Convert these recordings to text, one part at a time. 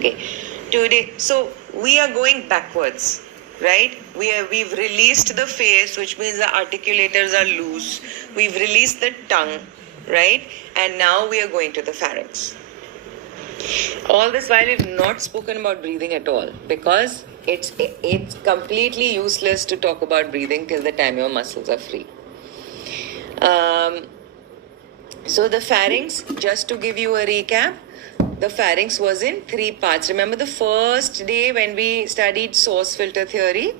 Okay, today, so we are going backwards, right? We've released the face, which means the articulators are loose. We've released the tongue, right? And now we are going to the pharynx. All this while we've not spoken about breathing at all, because it's completely useless to talk about breathing till the time your muscles are free. So the pharynx, just to give you a recap, the pharynx was in 3 parts. Remember the first day when we studied source filter theory?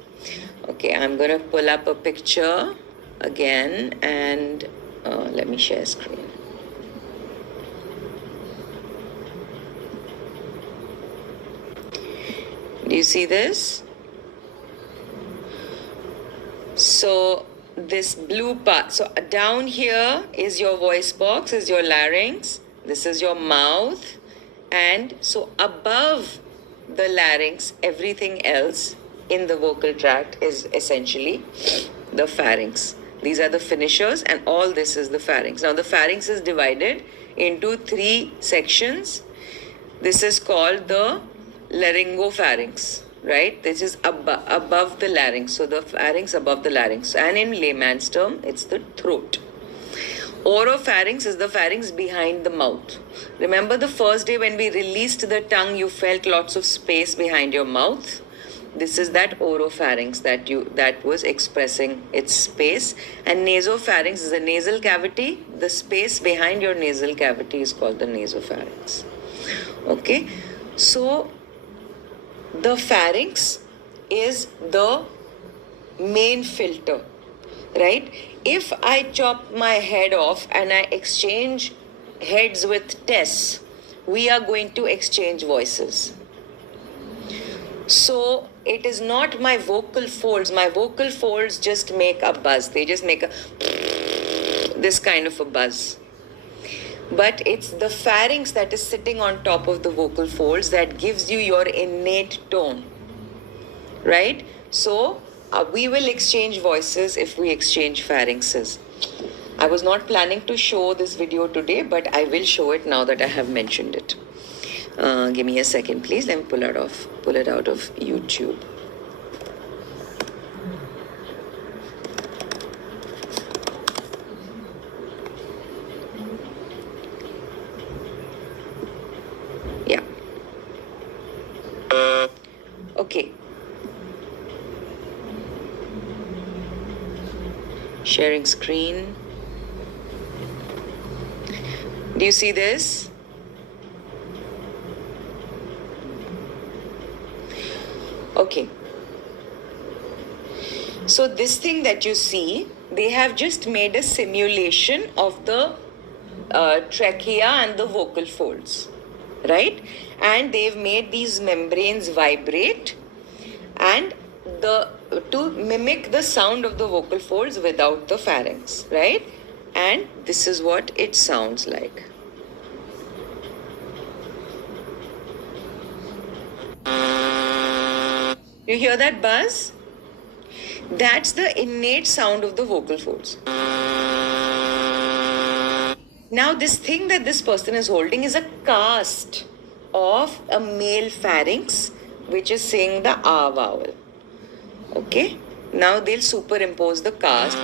Okay, I'm going to pull up a picture again and let me share screen. Do you see this? So this blue part, so down here is your voice box, is your larynx. This is your mouth. And so above the larynx, everything else in the vocal tract is essentially the pharynx. These are the finishers, and all this is the pharynx. Now the pharynx is divided into 3 sections. This is called the laryngopharynx, right? This is above the larynx. So the pharynx above the larynx. And in layman's term, it's the throat. Oropharynx is the pharynx behind the mouth. Remember the first day when we released the tongue, you felt lots of space behind your mouth. This is that oropharynx that was expressing its space. And nasopharynx is the nasal cavity. The space behind your nasal cavity is called the nasopharynx. Okay, so the pharynx is the main filter, right? If I chop my head off and I exchange heads with Tess, we are going to exchange voices. So it is not my vocal folds. My vocal folds just make a buzz. They just make this kind of a buzz. But it's the pharynx that is sitting on top of the vocal folds that gives you your innate tone, right? So we will exchange voices if we exchange pharynxes. I was not planning to show this video today, but I will show it now that I have mentioned it. Give me a second, please. Let me pull it out of YouTube. Yeah. Okay. Sharing screen. Do you see this? Okay. So this thing that you see, they have just made a simulation of the trachea and the vocal folds, right? And they've made these membranes vibrate and to mimic the sound of the vocal folds without the pharynx, right? And this is what it sounds like. You hear that buzz? That's the innate sound of the vocal folds. Now, this thing that this person is holding is a cast of a male pharynx, which is saying the ah vowel. Okay? Now they'll superimpose the cast.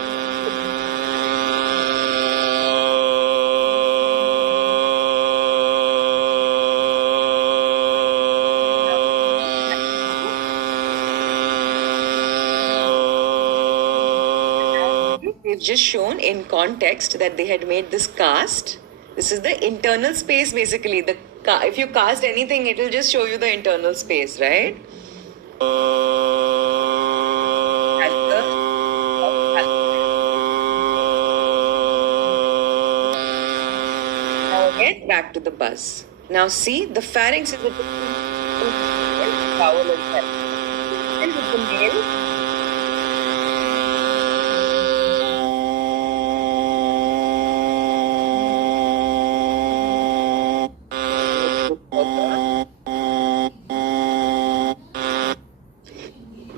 They've just shown in context that they had made this cast. This is the internal space basically. If you cast anything, it will just show you the internal space, right? Now again, back to the buzz. Now see, the pharynx is a different vowel as well. And with the male,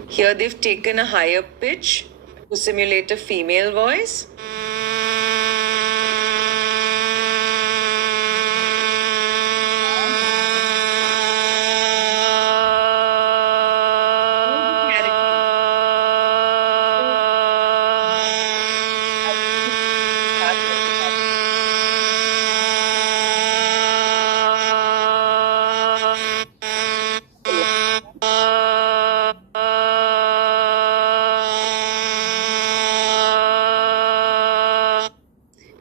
here they've taken a higher pitch to simulate a female voice.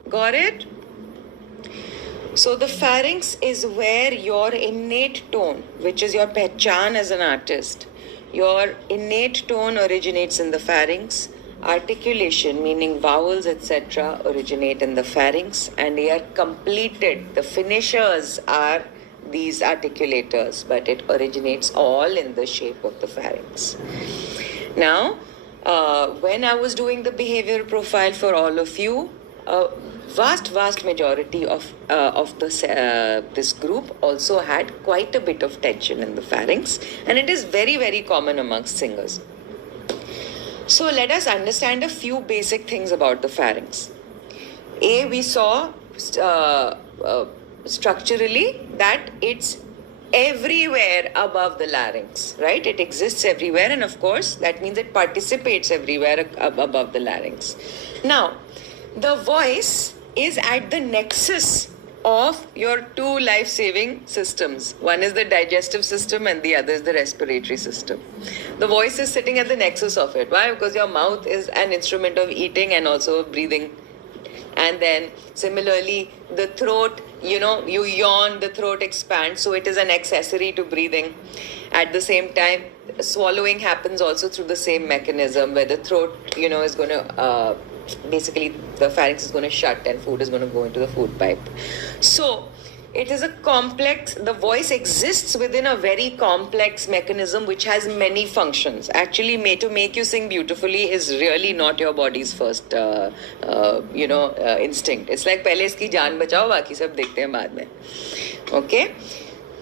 Got it? So the pharynx is where your innate tone, which is your pehchan as an artist, your innate tone originates in the pharynx. Articulation, meaning vowels, etc., originate in the pharynx, and they are completed. The finishers are these articulators, but it originates all in the shape of the pharynx. Now, when I was doing the behavior profile for all of you, vast majority of this group also had quite a bit of tension in the pharynx, and it is very common amongst singers. So let us understand a few basic things about the pharynx. We saw structurally that it's everywhere above the larynx, right? It exists everywhere, and of course that means it participates everywhere above the larynx. Now, the voice is at the nexus of your two life-saving systems. One is the digestive system and the other is the respiratory system. The voice is sitting at the nexus of it. Why? Because your mouth is an instrument of eating and also breathing. And then similarly, the throat, you yawn, the throat expands, so it is an accessory to breathing. At the same time, swallowing happens also through the same mechanism, where the throat, is going to, basically the pharynx is going to shut and food is going to go into the food pipe. So it is a complex, the voice exists within a very complex mechanism which has many functions. Actually, to make you sing beautifully is really not your body's first, instinct. It's like pehle iski jaan bachao, baaki sab dekhte hain baad mein. Okay?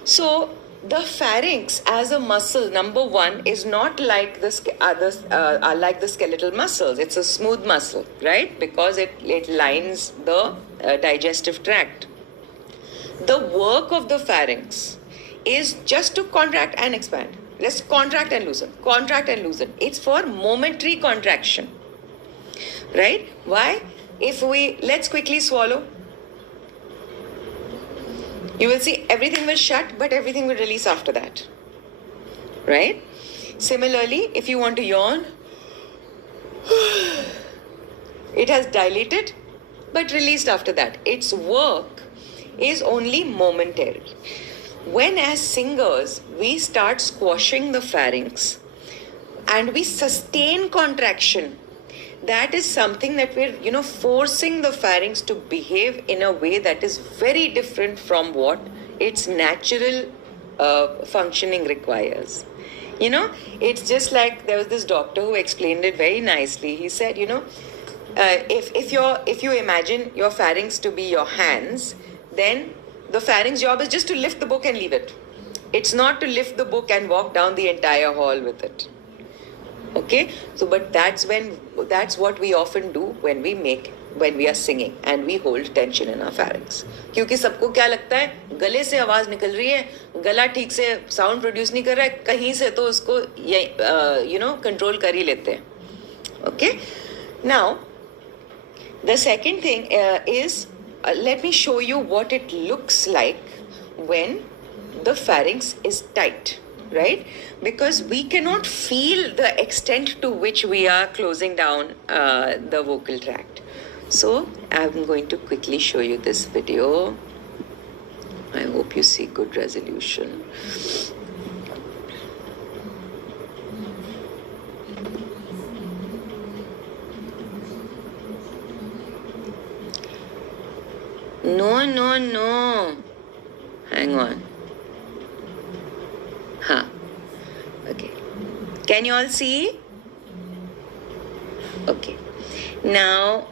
So the pharynx as a muscle, number one, is not like the skeletal muscles. It's a smooth muscle, right? Because it lines the digestive tract. The work of the pharynx is just to contract and expand. Let's contract and loosen. Contract and loosen. It's for momentary contraction, right? Why? Let's quickly swallow. You will see everything will shut, but everything will release after that. Right? Similarly, if you want to yawn, it has dilated, but released after that. Its work is only momentary. When as singers, we start squashing the pharynx and we sustain contraction, that is something that we're, forcing the pharynx to behave in a way that is very different from what its natural functioning requires. It's just like there was this doctor who explained it very nicely. He said, if you imagine your pharynx to be your hands, then the pharynx job is just to lift the book and leave it. It's not to lift the book and walk down the entire hall with it. Okay, so but that's what we often do when we are singing and we hold tension in our pharynx. क्योंकि सबको क्या लगता है, गले से आवाज निकल रही है, गला ठीक से साउंड प्रोड्यूस नहीं कर रहा है, कहीं से तो उसको कंट्रोल कर ही लेते हैं. Okay, now the second thing is let me show you what it looks like when the pharynx is tight. Right? Because we cannot feel the extent to which we are closing down the vocal tract. So I'm going to quickly show you this video. I hope you see good resolution. No. Hang on. Okay. Can you all see? Okay. Now,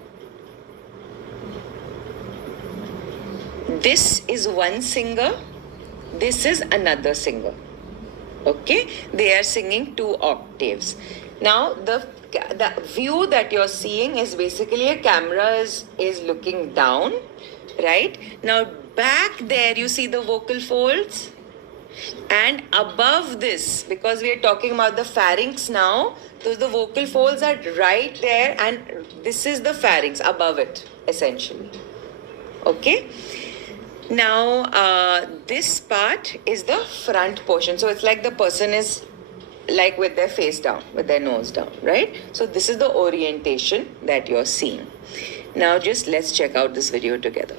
this is one singer. This is another singer. Okay. They are singing 2 octaves. Now, the view that you're seeing is basically a camera is looking down, right? Now, back there you see the vocal folds. And above this, because we are talking about the pharynx now, so the vocal folds are right there, and this is the pharynx above it, essentially. Okay? Now, this part is the front portion. So it's like the person is like with their face down, with their nose down, right? So this is the orientation that you're seeing. Now just let's check out this video together.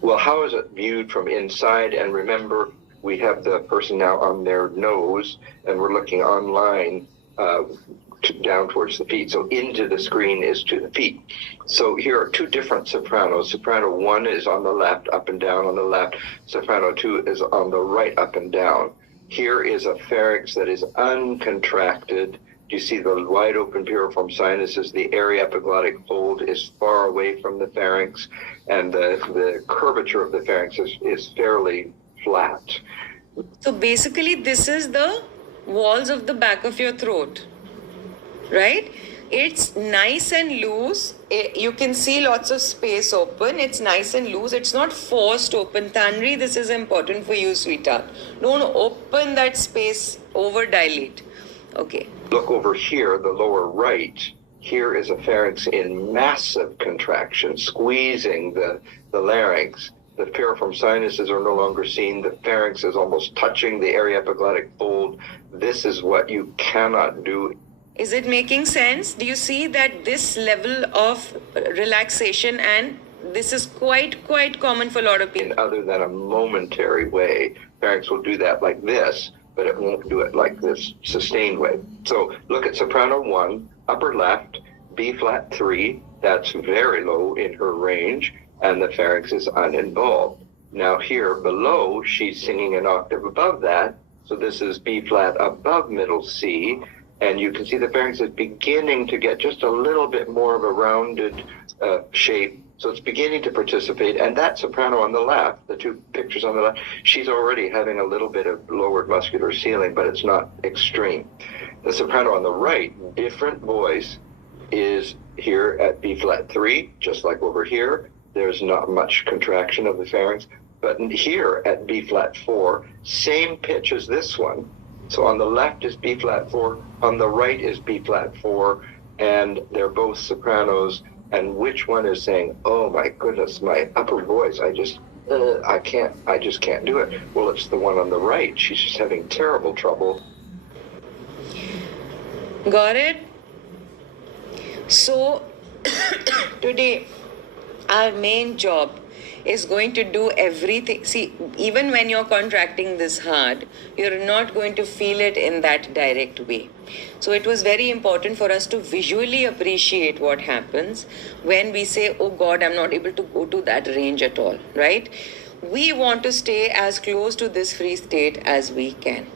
Well, how is it viewed from inside? And remember, we have the person now on their nose, and we're looking online down towards the feet. So into the screen is to the feet. So here are two different sopranos. Soprano 1 is on the left, up and down on the left. Soprano 2 is on the right, up and down. Here is a pharynx that is uncontracted. You see the wide open piriform sinuses. The area epiglottic fold is far away from the pharynx, and the curvature of the pharynx is fairly flat. So basically, this is the walls of the back of your throat, right? It's nice and loose. You can see lots of space open. It's nice and loose. It's not forced open. Tanri, this is important for you, sweetheart. Don't open that space, over dilate. Okay. Look over here, the lower right. Here is a pharynx in massive contraction, squeezing the larynx. The piriform sinuses are no longer seen. The pharynx is almost touching the area epiglottic fold. This is what you cannot do. Is it making sense? Do you see that this level of relaxation, and this is quite common for a lot of people? In other than a momentary way, pharynx will do that like this, but it won't do it like this sustained way. So look at soprano 1, upper left, B flat 3. That's very low in her range, and the pharynx is uninvolved. Now here below, she's singing an octave above that. So this is B flat above middle C. And you can see the pharynx is beginning to get just a little bit more of a rounded shape. So it's beginning to participate. And that soprano on the left, the two pictures on the left, she's already having a little bit of lowered muscular ceiling, but it's not extreme. The soprano on the right, different voice, is here at B flat 3, just like over here. There's not much contraction of the pharynx. But here at B flat 4, same pitch as this one. So on the left is B flat 4, on the right is B flat 4, and they're both sopranos. And which one is saying, oh my goodness, my upper voice, I just can't do it. Well, it's the one on the right. She's just having terrible trouble. Got it? So today, our main job is going to do everything. See, even when you're contracting this hard, you're not going to feel it in that direct way. So it was very important for us to visually appreciate what happens when we say, oh God, I'm not able to go to that range at all, right? We want to stay as close to this free state as we can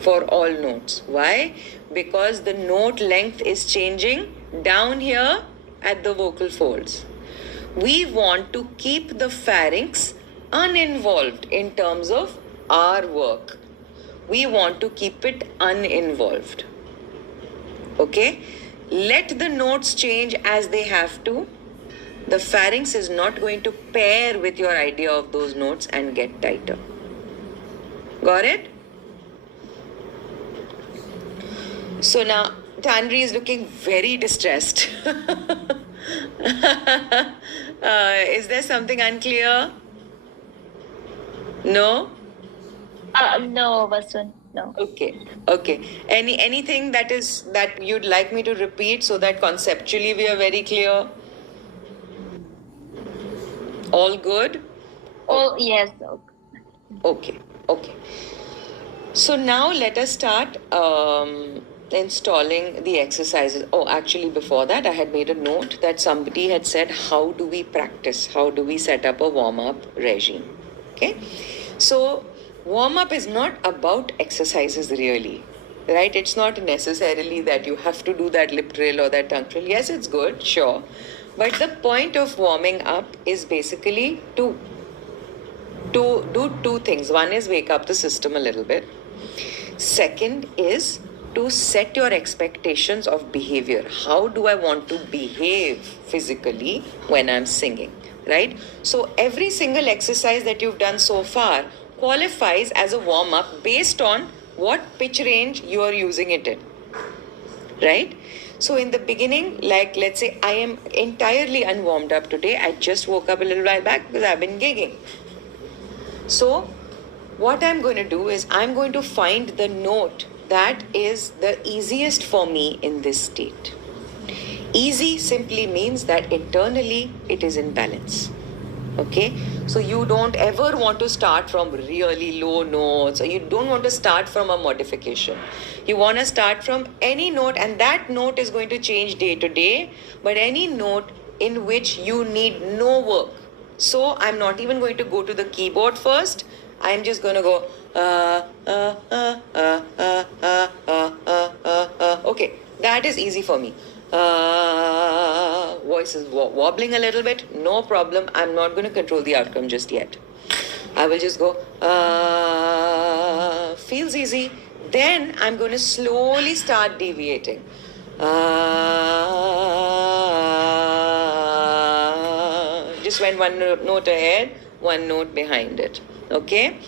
for all notes. Why? Because the note length is changing down here at the vocal folds. We want to keep the pharynx uninvolved in terms of our work. We want to keep it uninvolved. Okay? Let the notes change as they have to. The pharynx is not going to pair with your idea of those notes and get tighter. Got it? So now Tanri is looking very distressed. Is there something unclear? No? No, Vasun, no. Okay. Anything that you'd like me to repeat so that conceptually we are very clear? All good? Oh, yes. Okay. So now let us start installing the exercises. Oh, actually before that, I had made a note that somebody had said, how do we practice? How do we set up a warm-up regime? Okay. So warm-up is not about exercises really, right? It's not necessarily that you have to do that lip trill or that tongue trill. Yes, it's good, sure. But the point of warming up is basically to do two things. One is wake up the system a little bit. Second is to set your expectations of behavior. How do I want to behave physically when I'm singing, right? So every single exercise that you've done so far qualifies as a warm-up based on what pitch range you are using it in, right? So in the beginning, like let's say I am entirely unwarmed up today. I just woke up a little while back because I've been gigging. So what I'm going to do is I'm going to find the note that is the easiest for me in this state. Easy simply means that internally it is in balance. Okay, so you don't ever want to start from really low notes, or you don't want to start from a modification. You want to start from any note, and that note is going to change day to day, but any note in which you need no work. So I'm not even going to go to the keyboard first. I'm just going to go okay, that is easy for me. Voice is wobbling a little bit, no problem. I'm not going to control the outcome just yet. I will just go feels easy. Then I'm going to slowly start deviating. Just went one note ahead, one note behind it. Okay,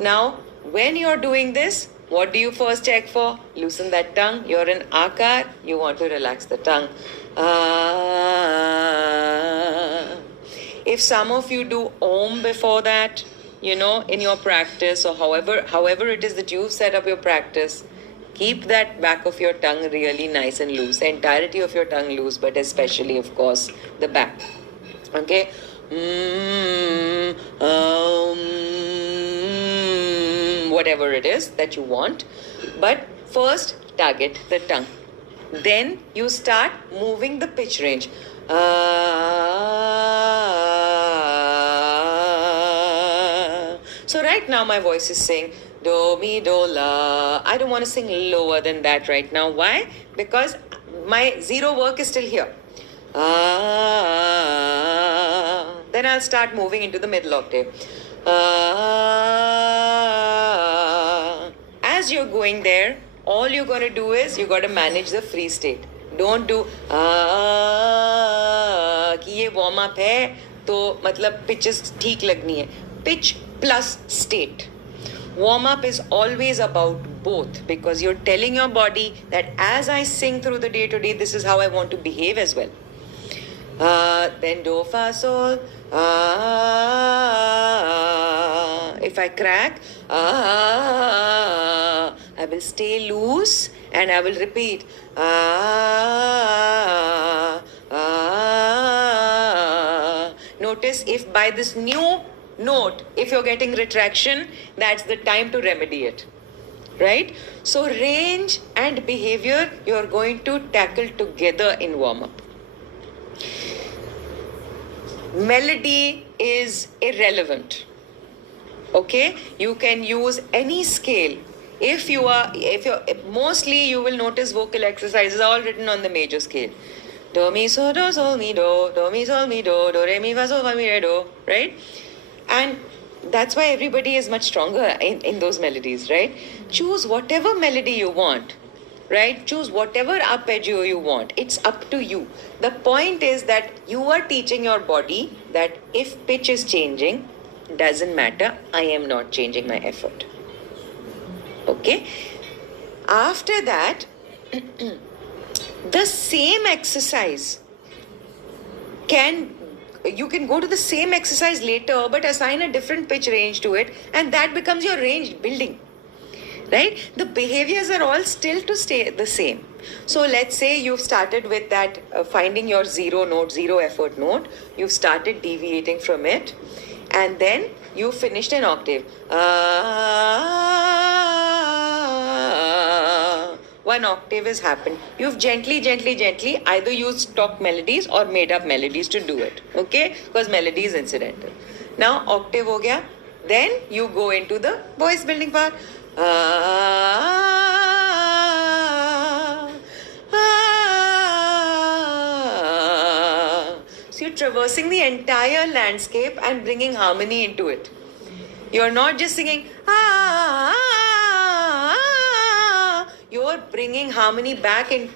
now when you're doing this, what do you first check for? Loosen that tongue. You're in akar, you want to relax the tongue. If some of you do om before that, you know, in your practice, or however it is that you've set up your practice, keep that back of your tongue really nice and loose. The entirety of your tongue loose, but especially, of course, the back. Okay? Whatever it is that you want. But first, target the tongue. Then you start moving the pitch range. So right now my voice is saying do, mi, do, la. I don't want to sing lower than that right now. Why? Because my zero work is still here. Then I'll start moving into the middle octave. As you're going there, all you're going to do is you got to manage the free state. Don't do कि ये warm up है तो मतलब pitches ठीक लगनी है. Pitch plus state. Warm up is always about both, because you're telling your body that as I sing through the day to day, this is how I want to behave as well. Then do, fa, sol. If I crack, I will stay loose and I will repeat. Notice if by this new note, if you're getting retraction, that's the time to remedy it. Right? So range and behavior you're going to tackle together in warm-up. Melody is irrelevant. Okay? You can use any scale. If you're mostly you will notice vocal exercises are all written on the major scale. Do, mi, so, do, sol, mi, do, mi, sol, mi, do, re, mi, fa, sol, fa, mi, re, do, right? And that's why everybody is much stronger in those melodies, right? Choose whatever melody you want, right? Choose whatever arpeggio you want. It's up to you. The point is that you are teaching your body that if pitch is changing, doesn't matter, I am not changing my effort. Okay? After that, the same exercise you can go to the same exercise later, but assign a different pitch range to it, and that becomes your range building. Right? The behaviors are all still to stay the same. So let's say you've started with that finding your zero note, zero effort note. You've started deviating from it, and then you finished an octave. One octave has happened. You've gently either used stock melodies or made up melodies to do it. Okay? Because melody is incidental. Now octave ho gaya. Then you go into the voice building part. So you're traversing the entire landscape and bringing harmony into it. You're not just singing you're bringing harmony back in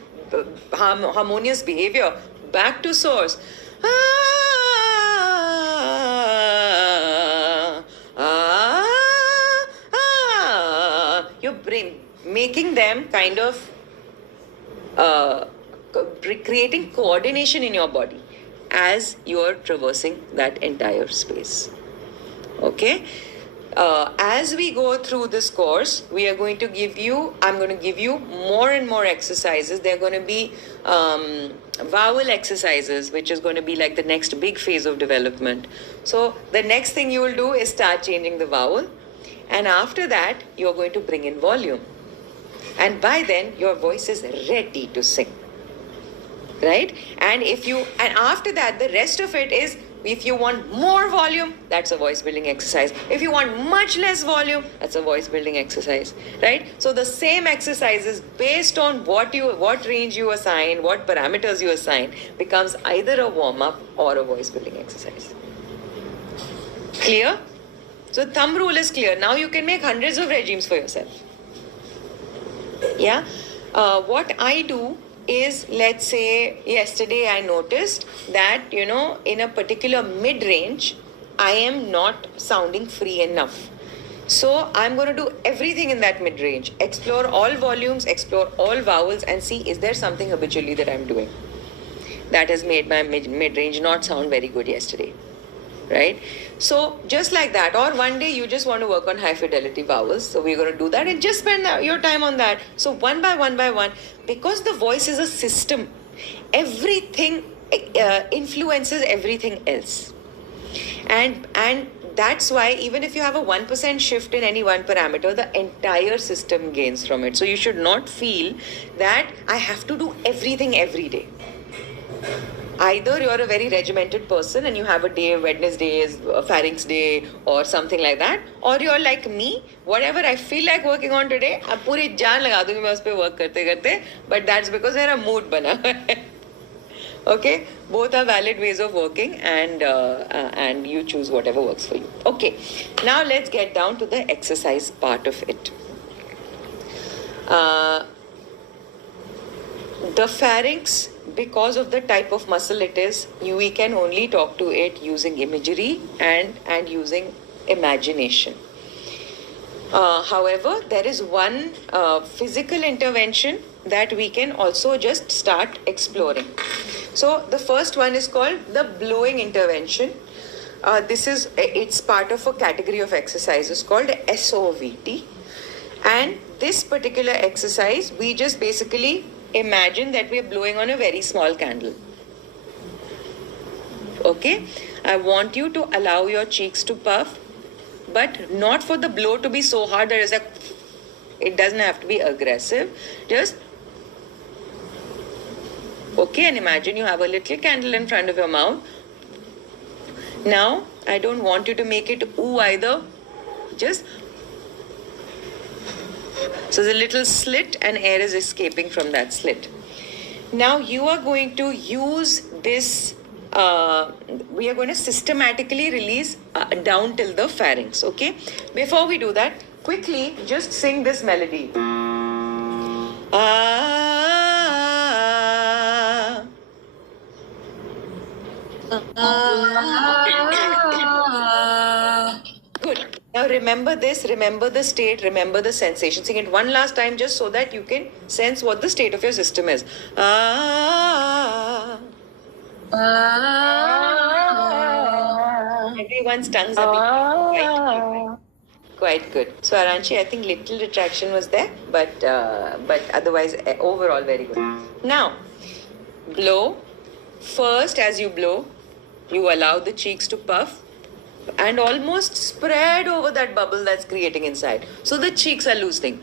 harmonious behavior back to source. You making them kind of creating coordination in your body as you're traversing that entire space. Okay? As we go through this course, I'm going to give you more and more exercises. They're going to be vowel exercises, which is going to be like the next big phase of development. So the next thing you will do is start changing the vowel, and after that you're going to bring in volume, and by then your voice is ready to sing, right? And after that, the rest of it is, if you want more volume, that's a voice building exercise. If you want much less volume, that's a voice building exercise, right? So the same exercises based on what range you assign, what parameters you assign, becomes either a warm up or a voice building exercise. Clear? So thumb rule is clear. Now you can make hundreds of regimes for yourself. Yeah. What I do is, let's say yesterday I noticed that, in a particular mid-range, I am not sounding free enough. So I'm going to do everything in that mid-range. Explore all volumes, explore all vowels, and see, is there something habitually that I'm doing that has made my mid-range not sound very good yesterday, right? So just like that. Or one day you just want to work on high fidelity vowels, so we're going to do that, and just spend your time on that. So one by one, because the voice is a system, everything influences everything else, and that's why even if you have a 1% shift in any one parameter, the entire system gains from it. So you should not feel that I have to do everything every day. Either you're a very regimented person and you have a day, Wednesday is a pharynx day or something like that, or you're like me, whatever I feel like working on today, I पूरी जान लगा दूंगी मैं उस पे work करते करते, but that's because मेरा mood बना है. Okay, both are valid ways of working, and you choose whatever works for you. Okay, now let's get down to the exercise part of it. The pharynx, because of the type of muscle it is, we can only talk to it using imagery and using imagination. However, there is one physical intervention that we can also just start exploring. So the first one is called the blowing intervention. It's part of a category of exercises called SOVT. And this particular exercise, we just basically imagine that we are blowing on a very small candle. Okay? I want you to allow your cheeks to puff, but not for the blow to be so hard that it doesn't have to be aggressive. Just, okay, and imagine you have a little candle in front of your mouth. Now, I don't want you to make it ooh either. Just, so there's a little slit and air is escaping from that slit. Now you are going to use this, we are going to systematically release down till the pharynx, okay? Before we do that, quickly just sing this melody. Good. Now remember this, remember the state, remember the sensation. Sing it one last time just so that you can sense what the state of your system is. Everyone's tongues are quite good. So Aranshi, I think little retraction was there, but otherwise overall very good. Now, blow. First, as you blow, you allow the cheeks to puff and almost spread over that bubble that's creating inside. So the cheeks are loosening.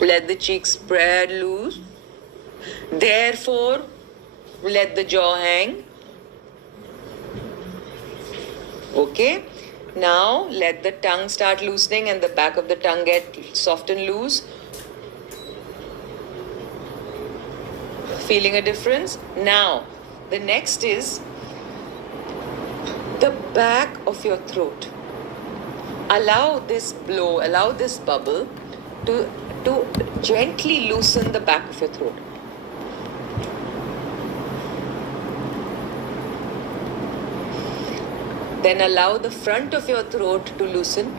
Let the cheeks spread loose. Therefore, let the jaw hang. Okay. Now, let the tongue start loosening and the back of the tongue get soft and loose. Feeling a difference? Now, the next is the back of your throat. Allow this blow, allow this bubble to gently loosen the back of your throat. Then allow the front of your throat to loosen.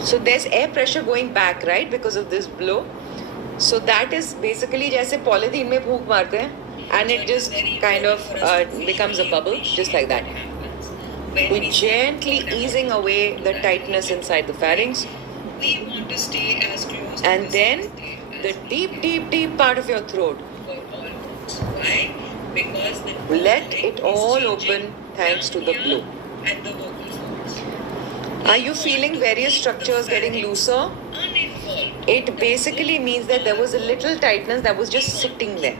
So there's air pressure going back, right, because of this blow. So that is basically जैसे polythene में फूंक मारते हैं, and it just kind of becomes a bubble, just like that. We're gently easing away the tightness inside the pharynx. We want to stay as close. And then the deep, deep, deep part of your throat. Why? Because let it all open thanks to the blow. And the vocal folds. Are you feeling various structures getting looser? It basically means that there was a little tightness that was just sitting there.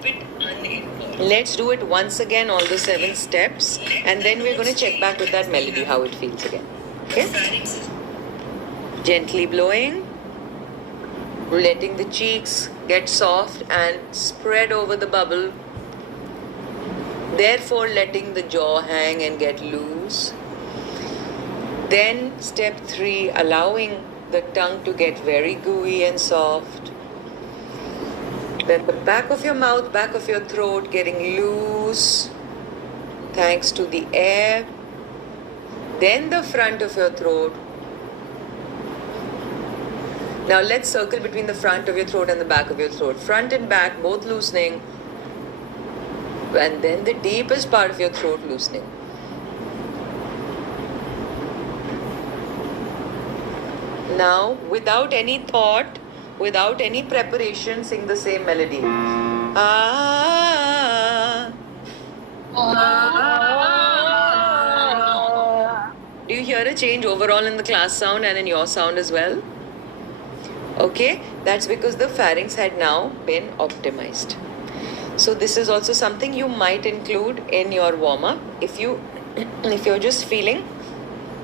Let's do it once again, all the 7 steps, and then we're going to check back with that melody how it feels again. Okay? Gently blowing, letting the cheeks get soft and spread over the bubble, therefore letting the jaw hang and get loose. Then step 3, allowing the tongue to get very gooey and soft. Then the back of your mouth, back of your throat getting loose thanks to the air. Then the front of your throat. Now let's circle between the front of your throat and the back of your throat. Front and back both loosening. And then the deepest part of your throat loosening. Now, without any thought, without any preparation, sing the same melody. Ah. Do you hear a change overall in the class sound and in your sound as well? Okay, that's because the pharynx had now been optimized. So this is also something you might include in your warm-up. If you're just feeling,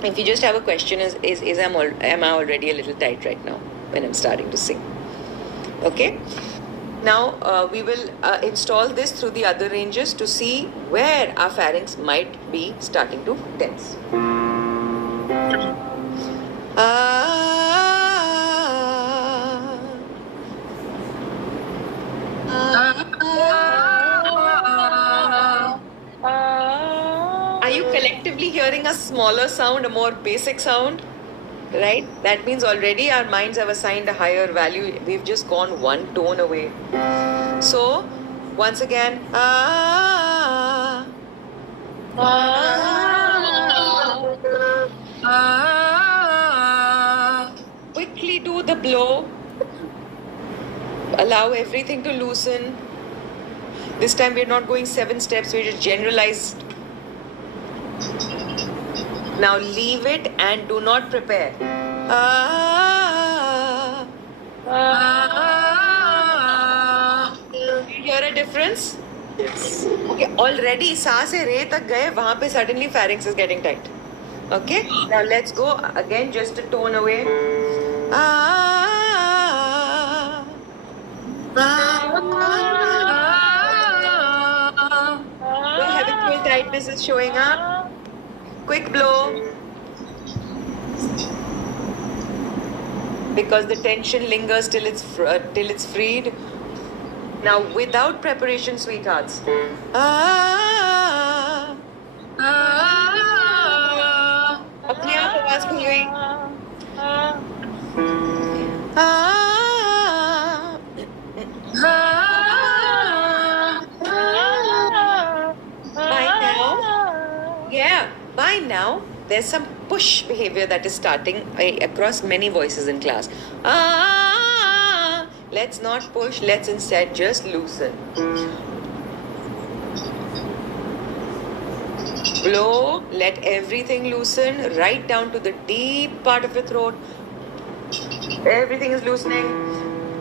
if you just have a question, am I already a little tight right now when I'm starting to sing? Okay. Now we will install this through the other ranges to see where our pharynx might be starting to tense. Are you collectively hearing a smaller sound, a more basic sound? Right? That means already our minds have assigned a higher value. We've just gone one tone away. So, once again, quickly do the blow. Allow everything to loosen. This time we're not going 7 steps, we just generalized. Now leave it and do not prepare. You hear a difference? Yes. Okay, already sa se re tak gaye, wahan pe suddenly pharynx is getting tight. Okay, now let's go again, just a tone away. The habitual tightness is showing up. Quick blow. Because the tension lingers till it's freed. Now without preparation, sweethearts. अपने आप आवाज खुल गई. By now, there's some push behavior that is starting across many voices in class. Let's not push, let's instead just loosen. Blow, let everything loosen right down to the deep part of your throat. Everything is loosening.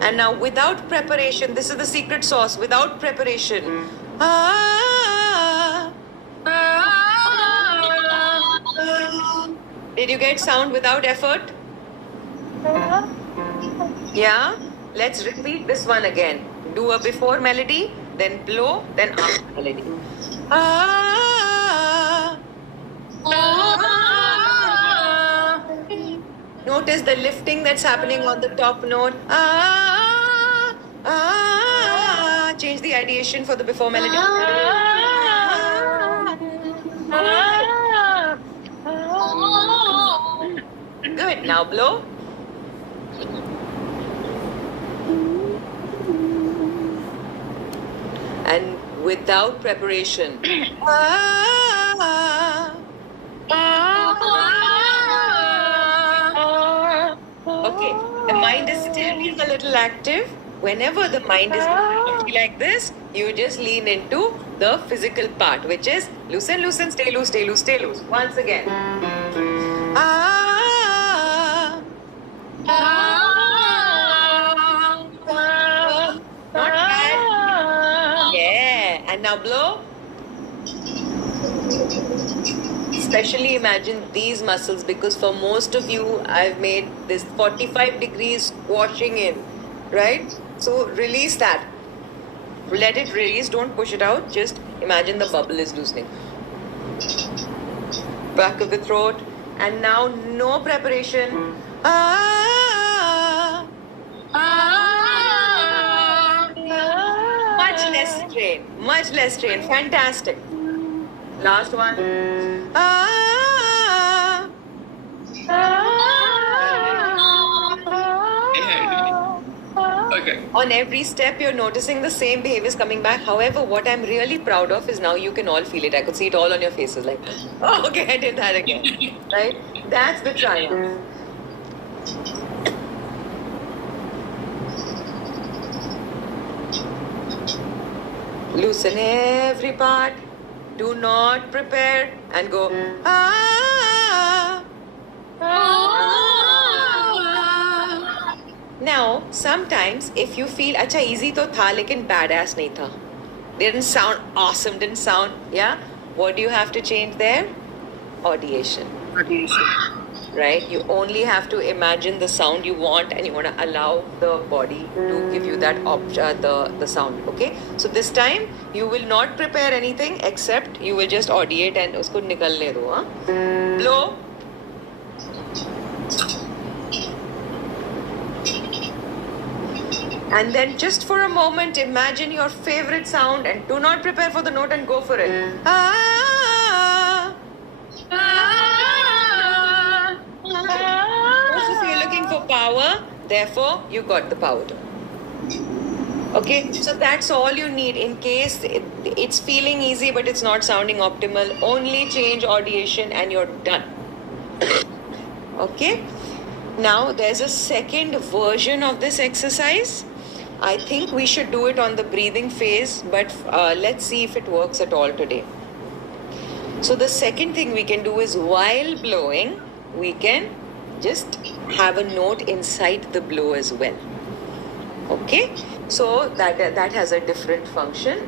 And now without preparation, this is the secret sauce, without preparation. Did you get sound without effort? Yeah? Let's repeat this one again. Do a before melody, then blow, then after melody. Notice the lifting that's happening on the top note. Change the ideation for the before melody. Good. Now blow. And without preparation. Okay. The mind is still being a little active. whenever the mind is like this, you just lean into the physical part, which is loosen, loosen, stay loose, stay loose, stay loose. Once again. Ah. Not bad. Yeah. And now blow. Especially imagine these muscles, because for most of you, I've made this 45 degrees squashing in, right? So release that. Let it release. Don't push it out. Just imagine the bubble is loosening. Back of the throat. And now no preparation. Ah. Much less strain. Much less strain. Fantastic. Last one. Ah. Okay. On every step, you're noticing the same behaviors coming back. However, what I'm really proud of is now you can all feel it. I could see it all on your faces. Like, oh, okay, I did that again. Right? That's the triumph. Loosen every part. Do not prepare and go. Ah. Now, sometimes if you feel, अच्छा easy तो था लेकिन badass नहीं था. Didn't sound awesome, didn't sound, yeah? What do you have to change there? Audiation. Right? You only have to imagine the sound you want and you want to allow the body to give you that the sound. Okay? So this time you will not prepare anything except you will just audiate and usko nikalne do. Huh? Blow. And then just for a moment imagine your favorite sound and do not prepare for the note and go for it. Ah. Also, if you're looking for power, therefore you got the power tone. Okay, so that's all you need in case it's feeling easy but it's not sounding optimal. Only change audiation and you're done. Okay, now there's a second version of this exercise. I think we should do it on the breathing phase, but let's see if it works at all today. So the second thing we can do is while blowing, we can just have a note inside the blow as well. Okay, so that has a different function.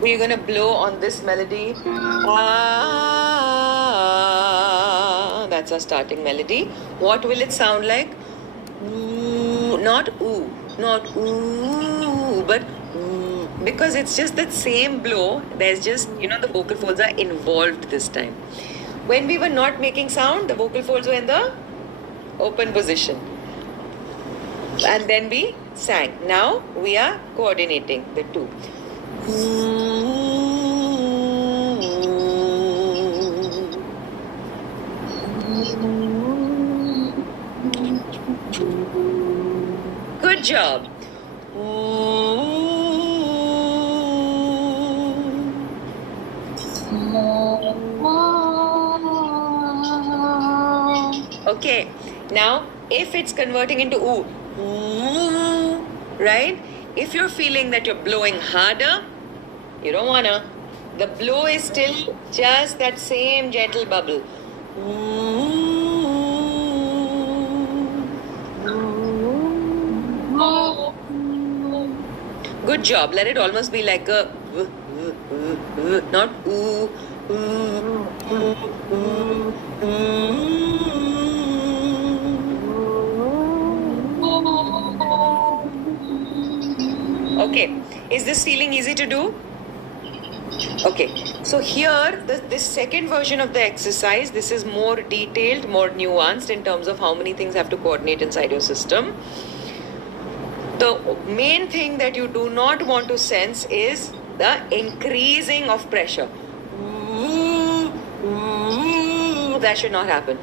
We're gonna blow on this melody. Ah, that's our starting melody. What will it sound like? Ooh, not ooh, not ooh, but ooh, because it's just that same blow. There's just, the vocal folds are involved this time. When we were not making sound, the vocal folds were in the open position. And then we sang. Now we are coordinating the two. Good job. Okay, now if it's converting into ooh, right? If you're feeling that you're blowing harder, you don't wanna. The blow is still just that same gentle bubble. Good job. Let it almost be like a not ooh. Okay, is this feeling easy to do? Okay, so here, this second version of the exercise, this is more detailed, more nuanced in terms of how many things have to coordinate inside your system. The main thing that you do not want to sense is the increasing of pressure. That should not happen.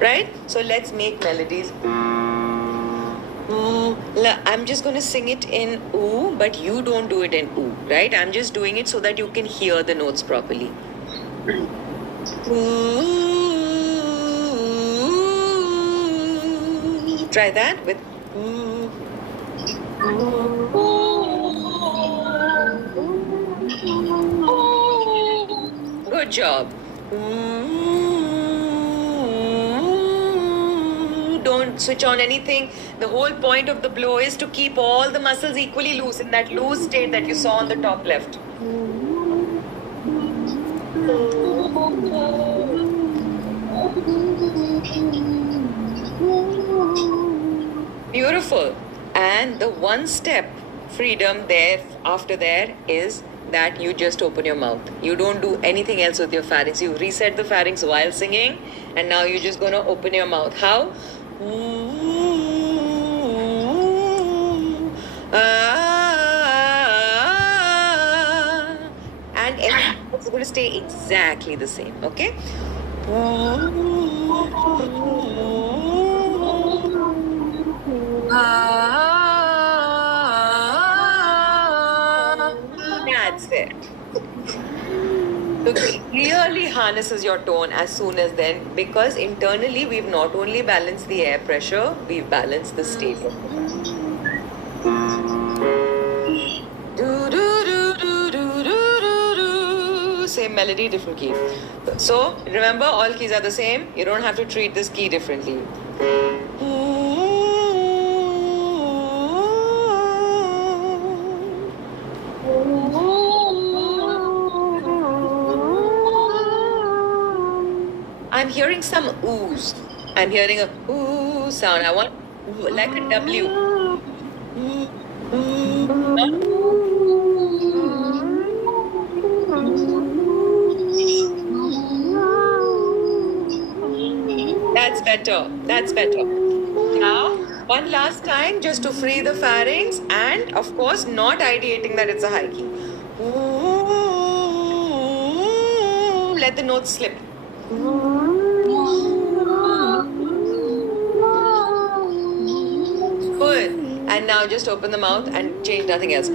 Right? So let's make melodies. I'm just going to sing it in ooh, but you don't do it in ooh, right? I'm just doing it so that you can hear the notes properly. Try that with. Good job. Don't switch on anything. The whole point of the blow is to keep all the muscles equally loose in that loose state that you saw on the top left. Beautiful. And the one step freedom there after there is that you just open your mouth. You don't do anything else with your pharynx. You reset the pharynx while singing, and now you're just gonna open your mouth. How? And everything is going to stay exactly the same. Okay? That's it. So clearly harnesses your tone as soon as then, because internally we've not only balanced the air pressure, we've balanced the state of the same melody, different key. So remember, all keys are the same. You don't have to treat this key differently. I'm hearing some oohs. I'm hearing a ooh sound. I want like a W. That's better. That's better. Now, one last time just to free the pharynx and, of course, not ideating that it's a high key. Let the notes slip. Good. And now just open the mouth and change nothing else.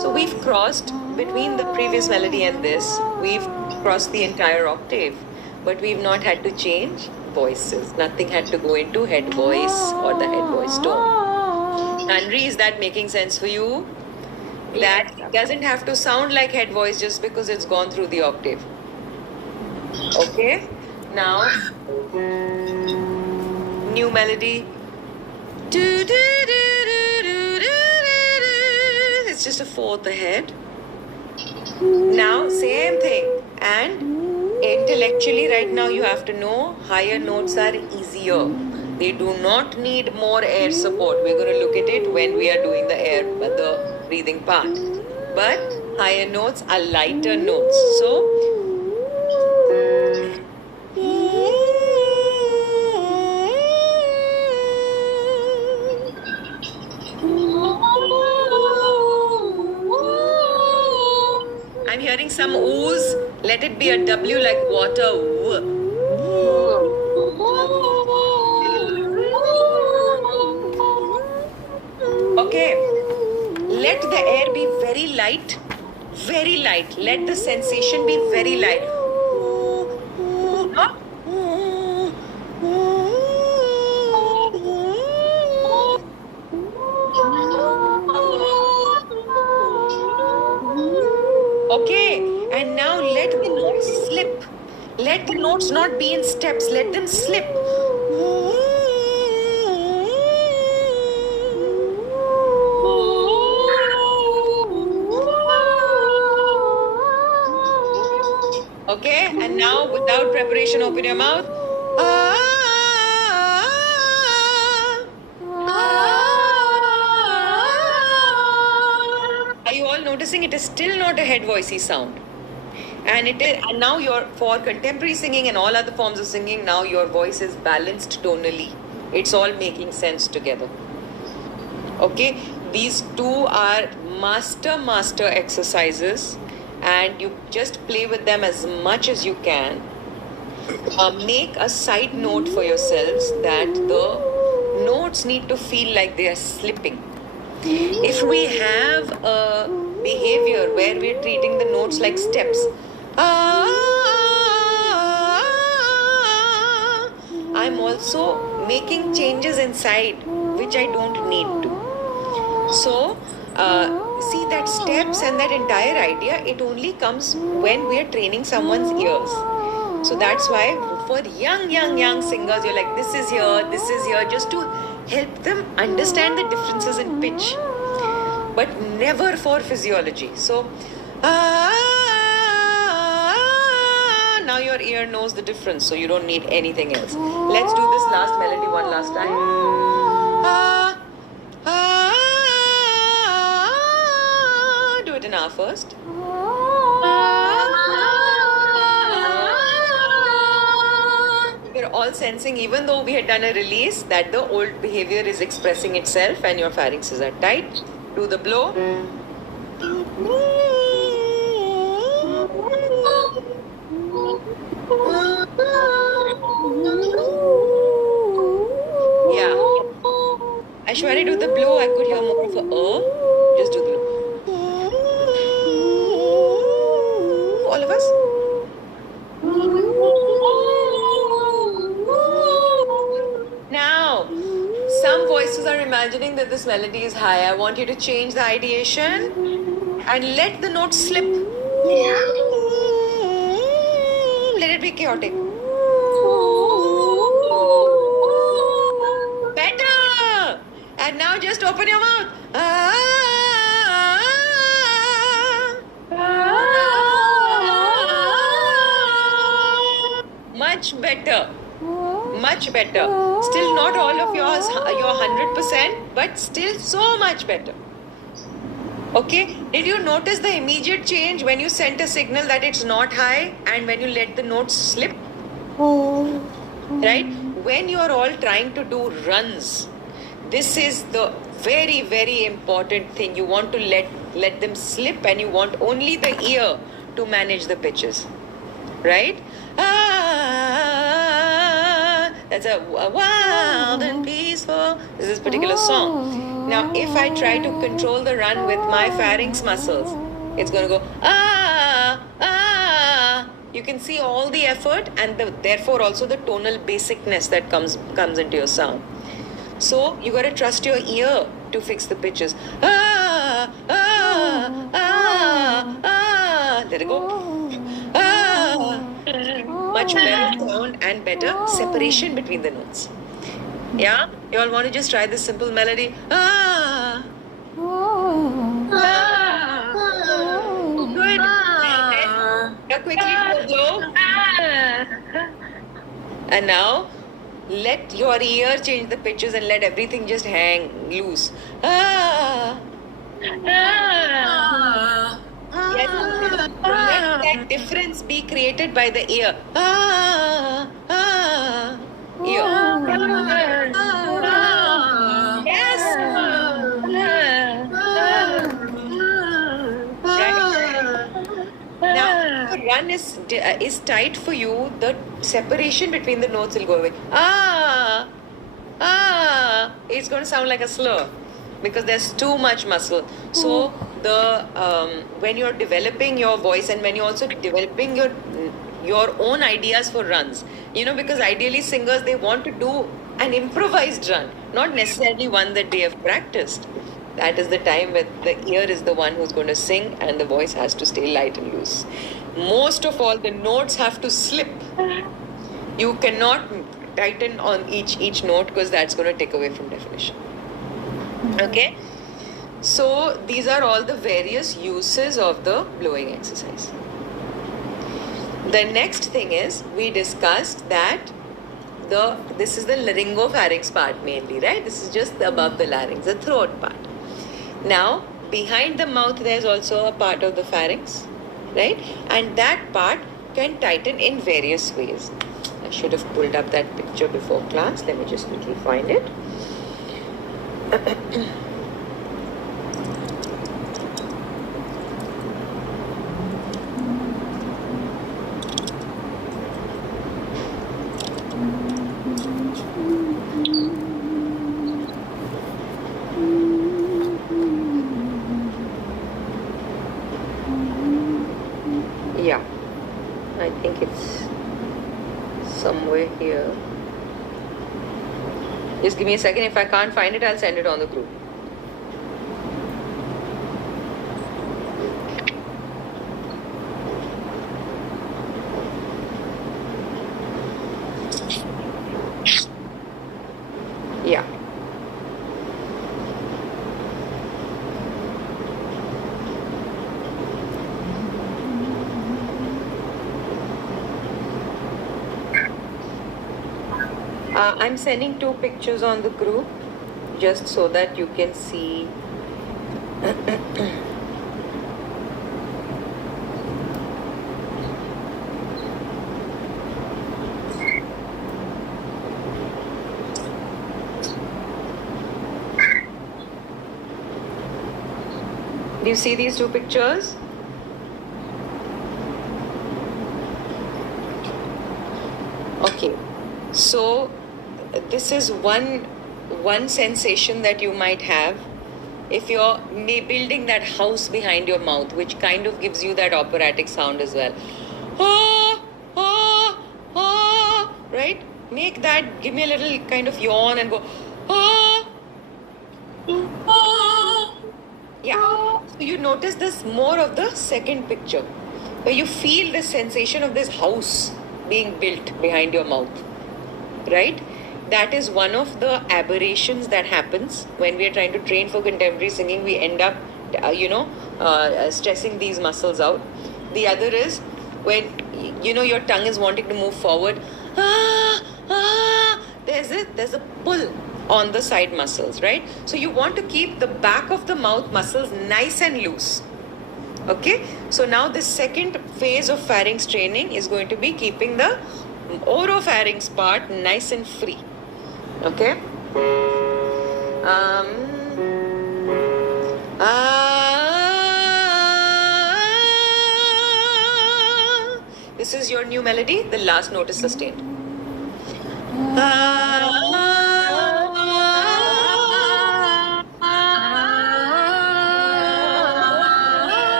So we've crossed between the previous melody and this, we've crossed the entire octave, but we've not had to change voices. Nothing had to go into head voice or the head voice tone. Nandri, is that making sense for you? That doesn't have to sound like head voice just because it's gone through the octave. Okay? Now, new melody. It's just a fourth ahead. Now, same thing. And intellectually, right now, you have to know higher notes are easier. They do not need more air support. We're going to look at it when we are doing the breathing part. But higher notes are lighter notes. So, I'm hearing some oohs. Let it be a W like water. Okay. Let the air be very light. Very light. Let the sensation be very light. Okay, and now let the notes slip. Let the notes not be in steps. Let them slip. Okay, and now without preparation, open your mouth. Are you all noticing it is still not a head voicey sound? And it is, and now for contemporary singing and all other forms of singing, now your voice is balanced tonally. It's all making sense together. Okay, these two are master exercises, and you just play with them as much as you can. make a side note for yourselves that the notes need to feel like they are slipping. If we have a behavior where we're treating the notes like steps, I'm also making changes inside which I don't need to. So, see that steps and that entire idea, it only comes when we are training someone's ears. So that's why for young singers, you're like, this is here, just to help them understand the differences in pitch, but never for physiology. So, now your ear knows the difference, so you don't need anything else. Let's do this last melody one last time. Do it in R first. We're all sensing, even though we had done a release, that the old behavior is expressing itself and your pharynxes are tight. Do the blow. Yeah. Aishwarya, do the blow. I could hear more of a Just do the blow. All of us? Now, some voices are imagining that this melody is high. I want you to change the ideation and let the notes slip. Let it be chaotic. Better! And now just open your mouth. Much better. Much better. Still not all of yours, your 100%, but still so much better. Okay? Did you notice the immediate change when you sent a signal that it's not high and when you let the notes slip? Right? When you are all trying to do runs, this is the very, very important thing. You want to let them slip and you want only the ear to manage the pitches. Right? That's a wild and peaceful. This is a particular song. Now, if I try to control the run with my pharynx muscles, it's going to go You can see all the effort and therefore also the tonal basicness that comes into your sound. So you got to trust your ear to fix the pitches. Let it go. Much better sound and better separation between the notes. Yeah? You all want to just try this simple melody? Good. Now quickly do the blow. And now let your ear change the pitches and let everything just hang loose. Yes. Let that difference be created by the ear. Ear. Yes. Right. Now, if the run is tight for you, the separation between the notes will go away. It's going to sound like a slur because there's too much muscle. So when you're developing your voice and when you're also developing your own ideas for runs, because ideally singers, they want to do an improvised run, not necessarily one that they have practiced. That is the time when the ear is the one who's going to sing and the voice has to stay light and loose. Most of all, the notes have to slip. You cannot tighten on each note because that's going to take away from definition. Okay? So these are all the various uses of the blowing exercise. The next thing is, we discussed that this is the laryngopharynx part mainly, right? This is just above the larynx, the throat part. Now, behind the mouth, there's also a part of the pharynx, right? And that part can tighten in various ways. I should have pulled up that picture before class. Let me just quickly find it. Just give me a second. If I can't find it, I'll send it on the group. Yeah. I'm sending 2 pictures on the group just so that you can see. Do you see these 2 pictures? Okay, so this is one sensation that you might have if you're building that house behind your mouth, which kind of gives you that operatic sound as well. Ah, ah, ah, right? Make that, give me a little kind of yawn and go, ah, ah. Yeah. So you notice this more of the second picture, where you feel the sensation of this house being built behind your mouth, right? That is one of the aberrations that happens when we are trying to train for contemporary singing. We end up, stressing these muscles out. The other is when, your tongue is wanting to move forward. There's a pull on the side muscles, right? So you want to keep the back of the mouth muscles nice and loose. Okay, so now this second phase of pharynx training is going to be keeping the oropharynx part nice and free. Okay. This is your new melody. The last note is sustained.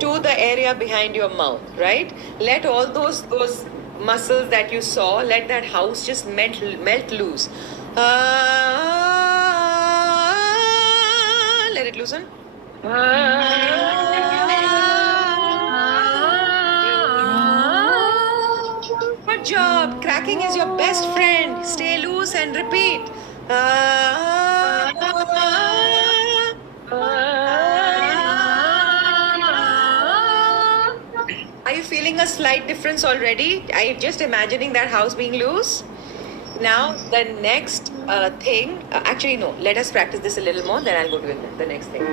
To the area behind your mouth, right? Let all those muscles that you saw, let that house just melt loose. Let it loosen. Good job. Cracking is your best friend. Stay loose and repeat. Are you feeling a slight difference already? I'm just imagining that house being loose. Now, the next thing, actually, no, let us practice this a little more, then I'll go to the next thing.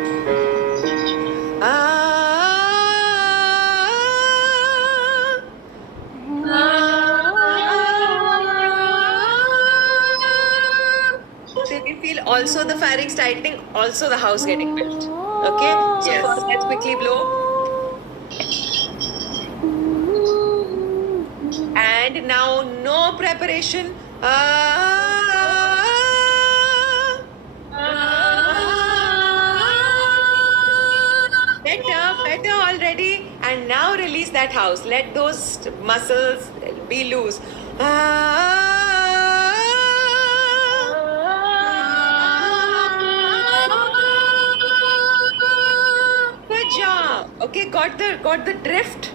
So if you feel also the pharynx tightening, also the house getting built. Okay? So Yes. first, let's quickly blow. And now, no preparation. Better already. And now release that house. Let those muscles be loose. Good job. Okay, got the drift.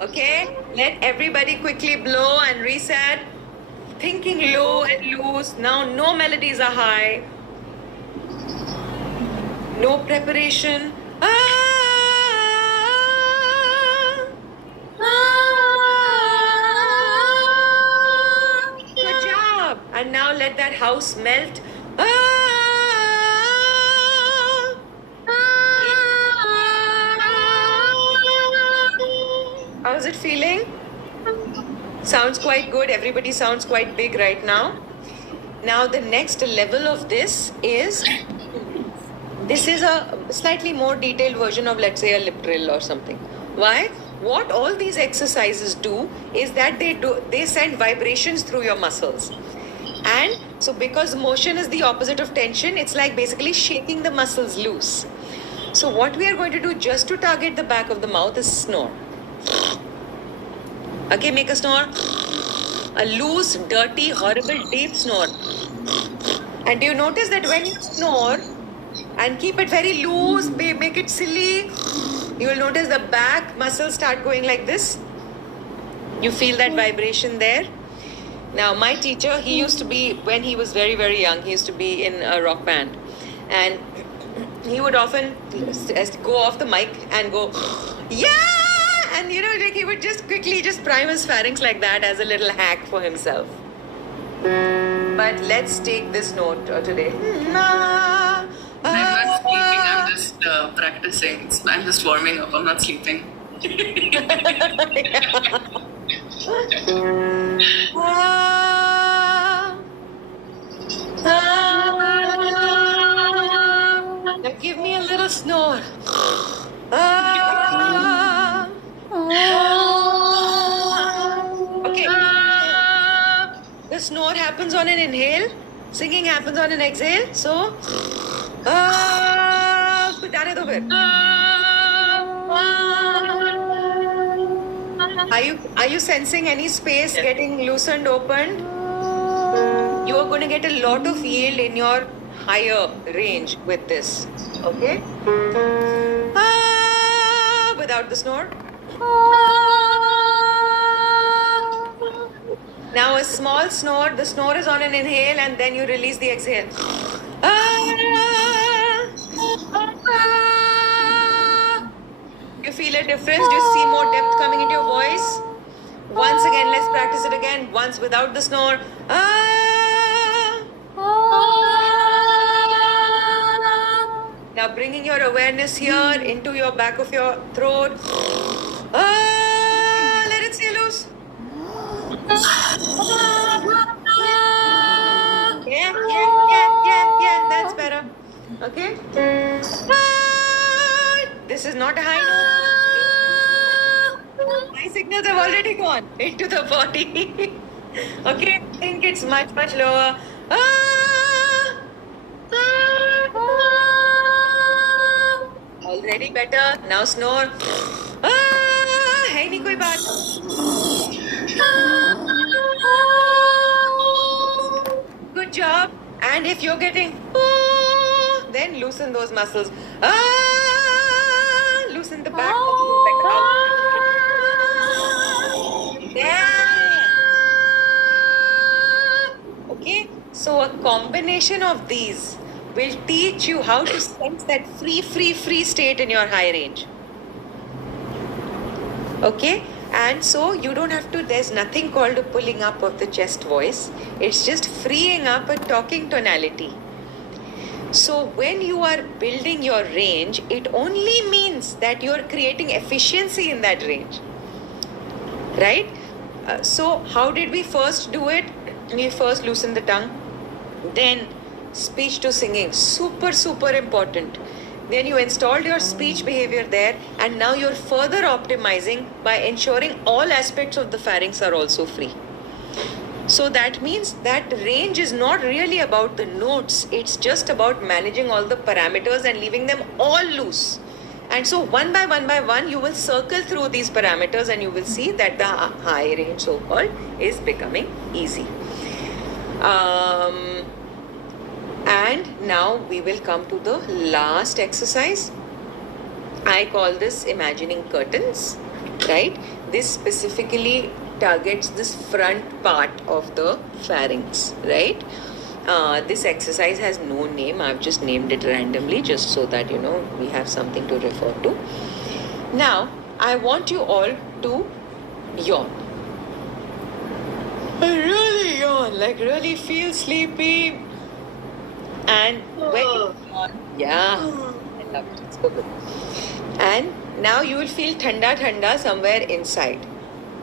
Okay, let everybody quickly blow and reset. Thinking low and loose. Now no melodies are high. No preparation. Good job. And now let that house melt. How's it feeling? Sounds quite good. Everybody sounds quite big right now. Now the next level of this is a slightly more detailed version of, let's say, a lip drill or something. Why? What all these exercises do is that they send vibrations through your muscles. And So because motion is the opposite of tension, it's like basically shaking the muscles loose. So what we are going to do just to target the back of the mouth is snore. Okay, make a snore. A loose, dirty, horrible, deep snore. And do you notice that when you snore and keep it very loose, make it silly, you will notice the back muscles start going like this. You feel that vibration there. Now, my teacher, he used to be, when he was very, very young, he used to be in a rock band. And he would often go off the mic and go, yeah! And like he would just quickly just prime his pharynx like that as a little hack for himself. But let's take this note today. I'm not sleeping, I'm just practicing. I'm just warming up, I'm not sleeping. Now give me a little snore. Okay. The snore happens on an inhale. Singing happens on an exhale. So, जाने दो फिर. Are you sensing any space getting loosened, opened? You are going to get a lot of yield in your higher range with this. Okay? Without the snore. Now a small snore. The snore is on an inhale and then you release the exhale. You feel a difference? Do you see more depth coming into your voice? Once again, let's practice it again. Once without the snore. Now bringing your awareness here into your back of your throat. Let it stay loose. Yeah. That's better. Okay. This is not a high note. My signals have already gone into the body. Okay, I think it's much lower. Already better. Now snore. है नहीं कोई बात. Good job. And if you're getting then loosen those muscles. Loosen the back. Okay, so a combination of these will teach you how to sense that free state in your high range. Okay, and so you don't have to, there's nothing called a pulling up of the chest voice. It's just freeing up a talking tonality. So when you are building your range, it only means that you are creating efficiency in that range. Right? So how did we first do it? We first loosen the tongue. Then speech to singing. Super important. Then you installed your speech behavior there, and now you're further optimizing by ensuring all aspects of the pharynx are also free. So that means that range is not really about the notes. It's just about managing all the parameters and leaving them all loose. And so one by one, you will circle through these parameters and you will see that the high range, so-called, is becoming easy. And now we will come to the last exercise. I call this imagining curtains, right? This specifically targets this front part of the pharynx, right? This exercise has no name. I've just named it randomly just so that, we have something to refer to. Now, I want you all to yawn. Really yawn, like really feel sleepy. And when you yawn, I love it. It's so good. And now you will feel thanda somewhere inside.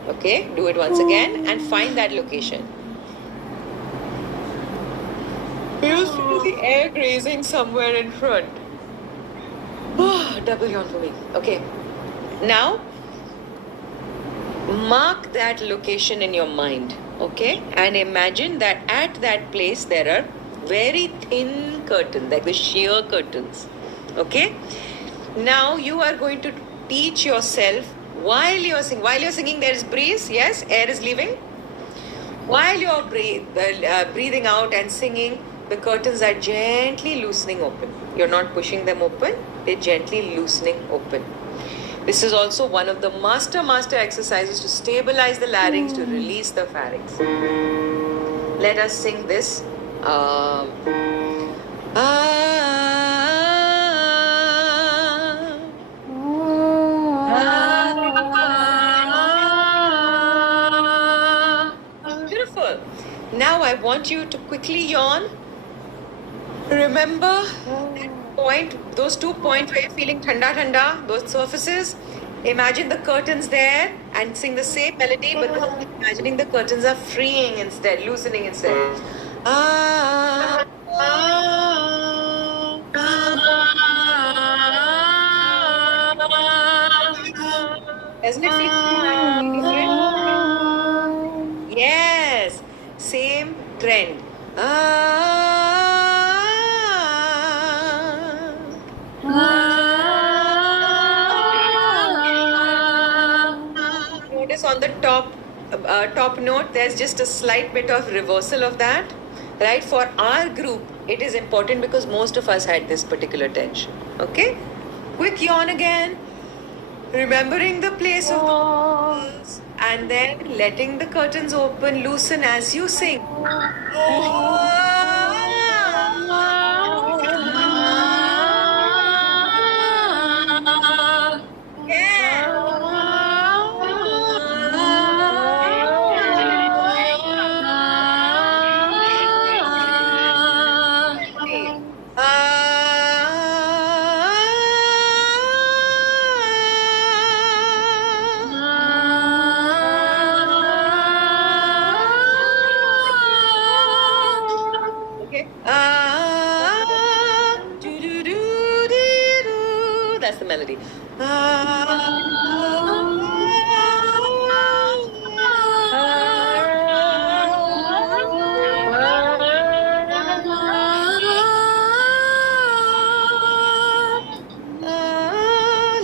Okay, do it once again and find that location. You feel the air grazing somewhere in front. Double yawn for me. Okay, now mark that location in your mind. Okay, and imagine that at that place there are very thin curtains, like the sheer curtains. Okay, now you are going to teach yourself while you're singing. While you're singing, there is breeze. Yes, air is leaving. While you're breathing out and singing, the curtains are gently loosening open. You're not pushing them open; they're gently loosening open. This is also one of the master exercises to stabilize the larynx, to release the pharynx. Let us sing this. Beautiful. Now I want you to quickly yawn. Remember that point, those 2 points where you're feeling thanda, those surfaces. Imagine the curtains there and sing the same melody, but imagining the curtains are freeing instead, loosening instead. Doesn't it feel different? Yes, same trend. Notice on the top note, there's just a slight bit of reversal of that. Right? For our group, it is important because most of us had this particular tension. Okay? Quick yawn again. Remembering the place of the words, and then letting the curtains open, loosen as you sing. Okay. That's the melody.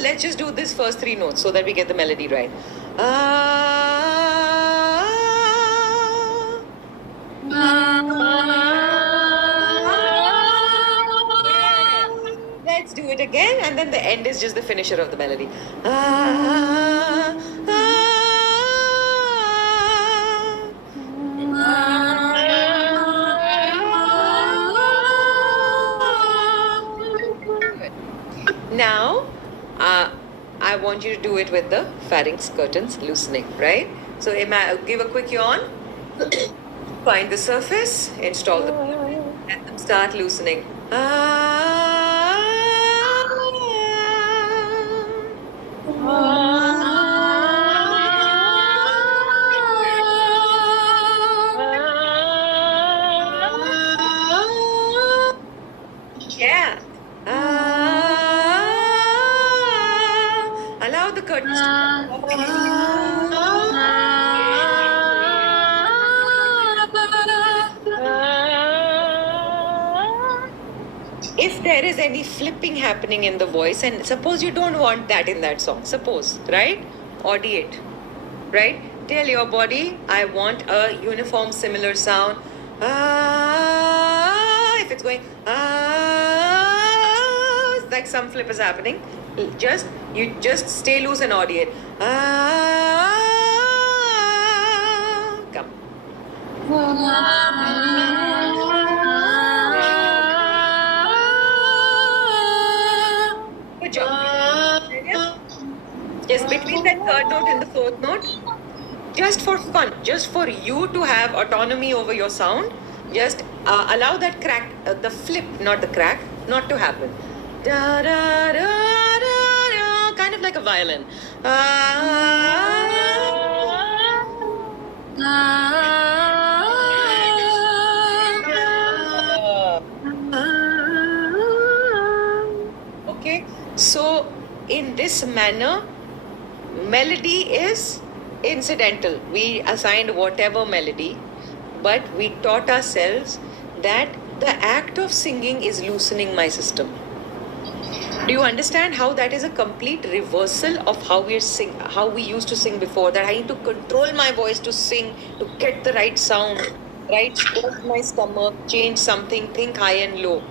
Let's just do this first 3 notes so that we get the melody right. Let's do it again, and then the end is just the finisher of the melody. Now, I want you to do it with the pharynx curtains loosening, right? So give a quick yawn, find the surface, install the, let them start loosening. Yeah. Allow the curtains if there is any flipping happening in the voice, and suppose you don't want that in that song, suppose, right? Audiate, right? Tell your body, I want a uniform, similar sound. If it's going, like some flip is happening, you just stay loose and audiate. Come. Good job. Just between that third note and the fourth note, just for fun, just for you to have autonomy over your sound, just allow that crack, the flip, not the crack, not to happen. Da, da, da, da, da, kind of like a violin. Okay, so in this manner, melody is incidental. We assigned whatever melody, but we taught ourselves that the act of singing is loosening my system. Do you understand how that is a complete reversal of how how we used to sing before? That I need to control my voice to sing, to get the right sound, right? Squat my stomach, change something, think high and low.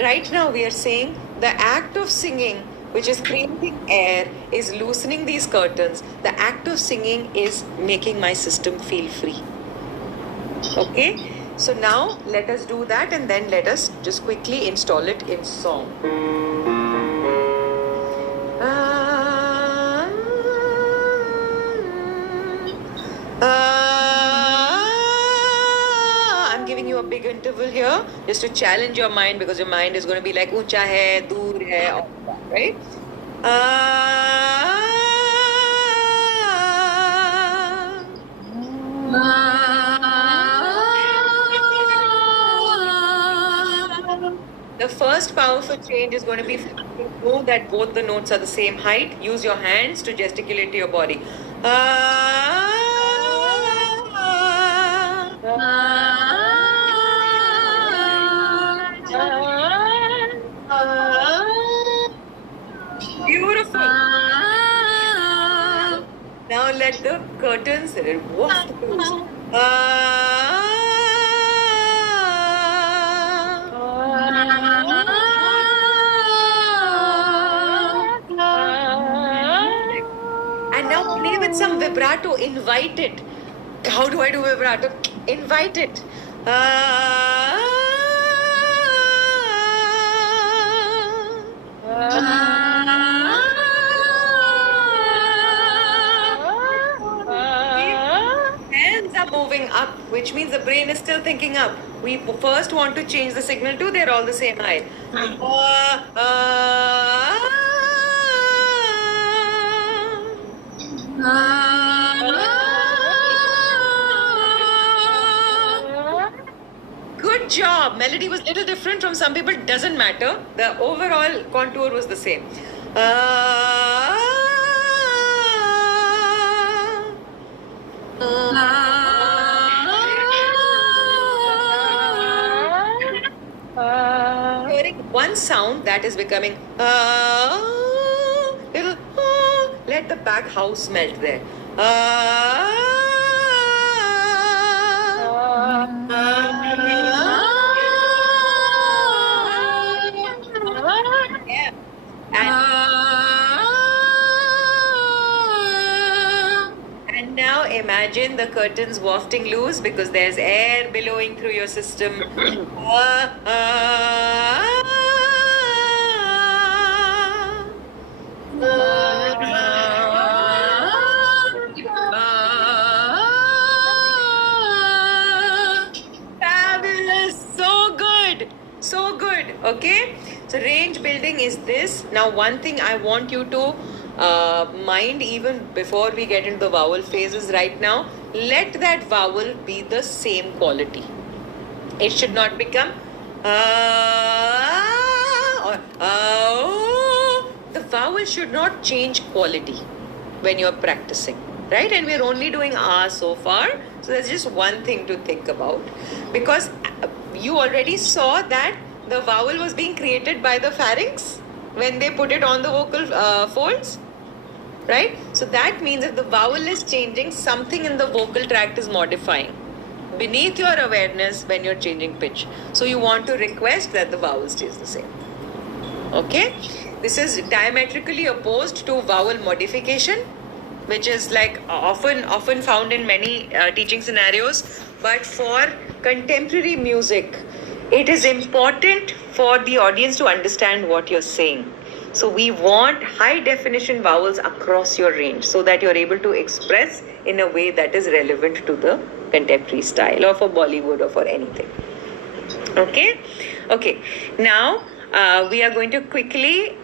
Right now we are saying the act of singing, which is creating air, is loosening these curtains. The act of singing is making my system feel free. Okay? So now let us do that, and then let us just quickly install it in song. I'm giving you a big interval here just to challenge your mind, because your mind is going to be like "Uncha hai, dur hai," all that, right? The first powerful change is going to be to know that both the notes are the same height. Use your hands to gesticulate to your body. Beautiful. Now let the curtains waft loose. And now play with some vibrato. Invite it. How do I do vibrato? Invite it. Hands are moving up, which means the brain is still thinking up. We first want to change the signal to they're all the same height. Good job. Melody was little different from some people. Doesn't matter. The overall contour was the same. Hearing one sound that is becoming little, let the back house melt there. Yeah. And now imagine the curtains wafting loose because there's air billowing through your system. Fabulous. So good. So good. Okay. So range building is this. Now one thing I want you to mind even before we get into the vowel phases right now, let that vowel be the same quality. It should not become or the vowel should not change quality when you're practicing, right? And we're only doing so far. So there's just one thing to think about, because you already saw that the vowel was being created by the pharynx when they put it on the vocal folds, right? So that means if the vowel is changing, something in the vocal tract is modifying beneath your awareness when you're changing pitch. So you want to request that the vowel stays the same. Okay? This is diametrically opposed to vowel modification, which is like often found in many teaching scenarios. But for contemporary music, it is important for the audience to understand what you're saying. So we want high definition vowels across your range so that you're able to express in a way that is relevant to the contemporary style or for Bollywood or for anything. Okay? Okay. Now we are going to quickly